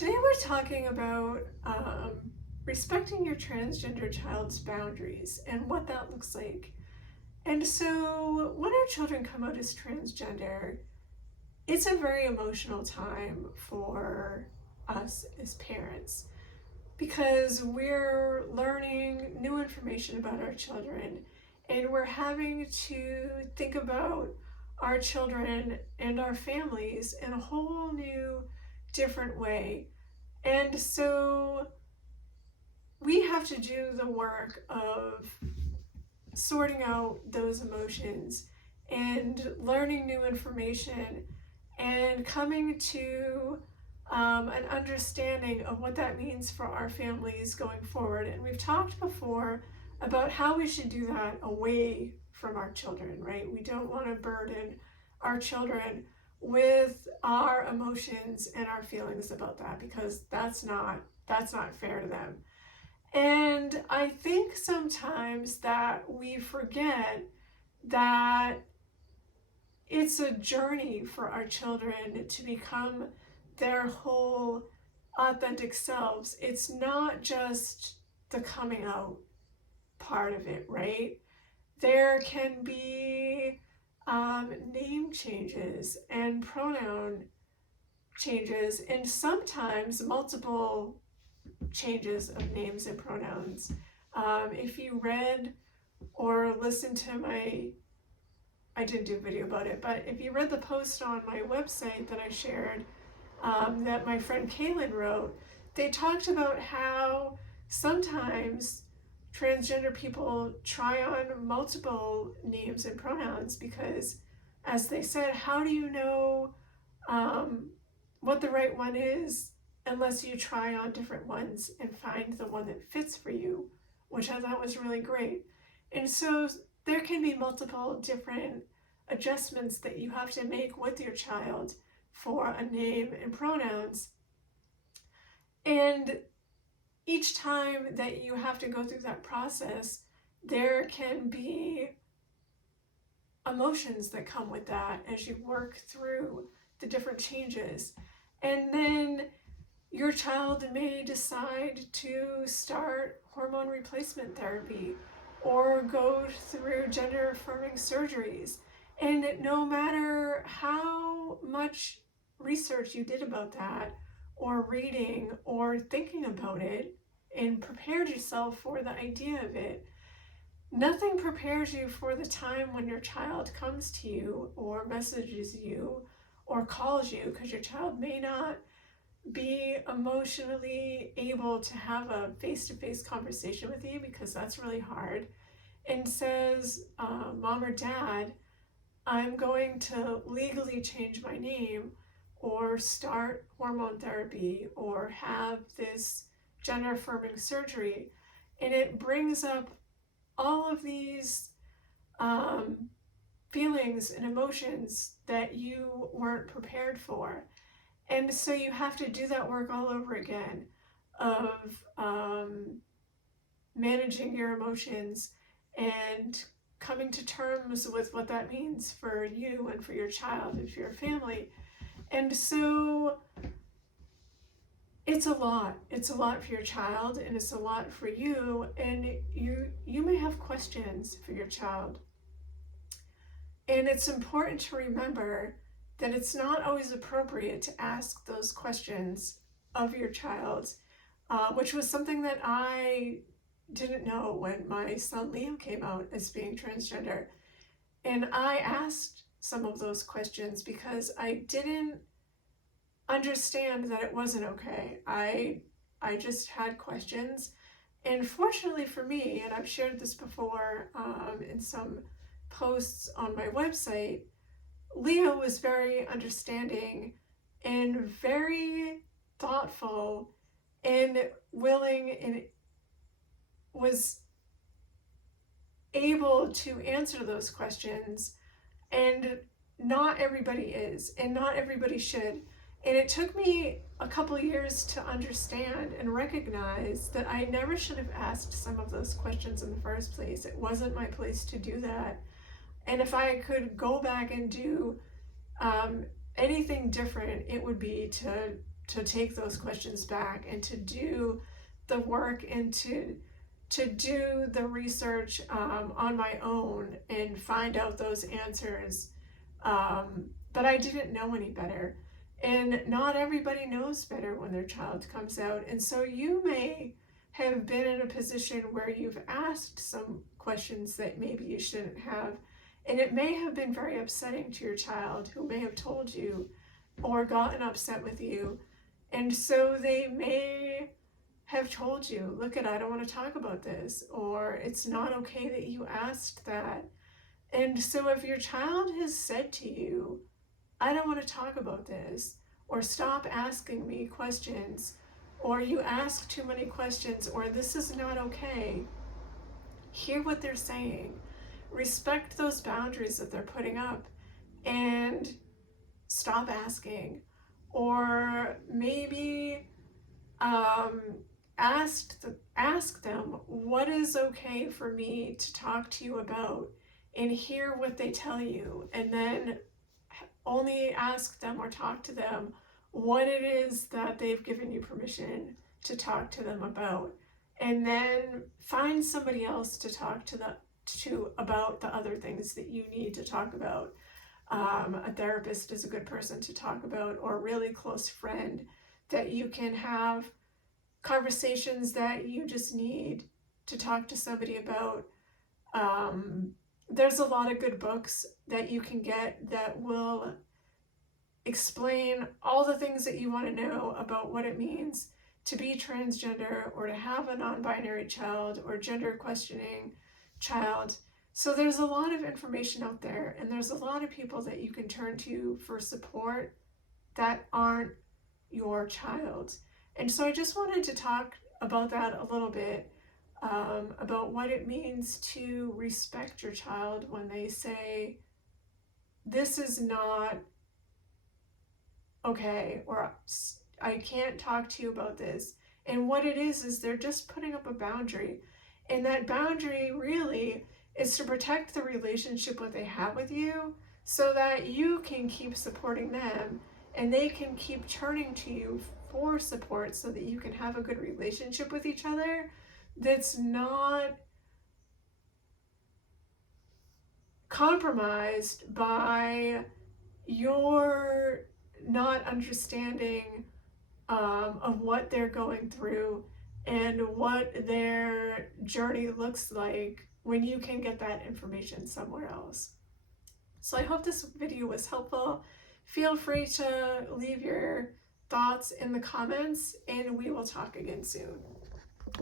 Today we're talking about respecting your transgender child's boundaries and what that looks like. And so when our children come out as transgender, it's a very emotional time for us as parents because we're learning new information about our children and we're having to think about our children and our families in a whole new different way. And so we have to do the work of sorting out those emotions and learning new information and coming to an understanding of what that means for our families going forward. And we've talked before about how we should do that away from our children, right? We don't want to burden our children with our emotions and our feelings about that because that's not fair to them. And I think sometimes that we forget that it's a journey for our children to become their whole authentic selves. It's not just the coming out part of it, right? There can be name changes and pronoun changes, and sometimes multiple changes of names and pronouns. If you read or listened to I didn't do a video about it, but if you read the post on my website that I shared, that my friend Kalyn wrote, they talked about how sometimes transgender people try on multiple names and pronouns because, as they said, how do you know what the right one is unless you try on different ones and find the one that fits for you, which I thought was really great. And so there can be multiple different adjustments that you have to make with your child for a name and pronouns. And each time that you have to go through that process, there can be emotions that come with that as you work through the different changes. And then your child may decide to start hormone replacement therapy or go through gender affirming surgeries. And no matter how much research you did about that, or reading, or thinking about it, and prepared yourself for the idea of it, nothing prepares you for the time when your child comes to you, or messages you, or calls you, because your child may not be emotionally able to have a face-to-face conversation with you because that's really hard, and says, Mom or Dad, I'm going to legally change my name or start hormone therapy or have this gender affirming surgery. And it brings up all of these feelings and emotions that you weren't prepared for. And so you have to do that work all over again of managing your emotions and coming to terms with what that means for you and for your child and for your family. And so it's a lot. It's a lot for your child and it's a lot for you. And you may have questions for your child. And it's important to remember that it's not always appropriate to ask those questions of your child, which was something that I didn't know when my son Liam came out as being transgender. And I asked some of those questions because I didn't understand that it wasn't okay. I just had questions. And fortunately for me, and I've shared this before in some posts on my website, Leo was very understanding and very thoughtful and willing and was able to answer those questions. And not everybody is, and not everybody should. And it took me a couple years to understand and recognize that I never should have asked some of those questions in the first place. It wasn't my place to do that. And if I could go back and do anything different, it would be to take those questions back and to do the work and to do the research on my own and find out those answers. But I didn't know any better. And not everybody knows better when their child comes out. And so you may have been in a position where you've asked some questions that maybe you shouldn't have. And it may have been very upsetting to your child, who may have told you or gotten upset with you. And so they may have told you, look, I don't want to talk about this, or it's not okay that you asked that. And so if your child has said to you, I don't want to talk about this, or stop asking me questions, or you ask too many questions, or this is not okay, hear what they're saying. Respect those boundaries that they're putting up and stop asking. Or maybe ask them, what is okay for me to talk to you about, and hear what they tell you, and then only ask them or talk to them what it is that they've given you permission to talk to them about, and then find somebody else to talk to about the other things that you need to talk about. A therapist is a good person to talk about, or a really close friend that you can have conversations that you just need to talk to somebody about. There's a lot of good books that you can get that will explain all the things that you want to know about what it means to be transgender, or to have a non-binary child, or gender questioning child. So there's a lot of information out there, and there's a lot of people that you can turn to for support that aren't your child. And so I just wanted to talk about that a little bit, about what it means to respect your child when they say, this is not okay, or I can't talk to you about this. And what it is they're just putting up a boundary. And that boundary really is to protect the relationship that they have with you, so that you can keep supporting them and they can keep turning to you for support, so that you can have a good relationship with each other that's not compromised by your not understanding of what they're going through and what their journey looks like when you can get that information somewhere else. So I hope this video was helpful. Feel free to leave your thoughts in the comments, and we will talk again soon.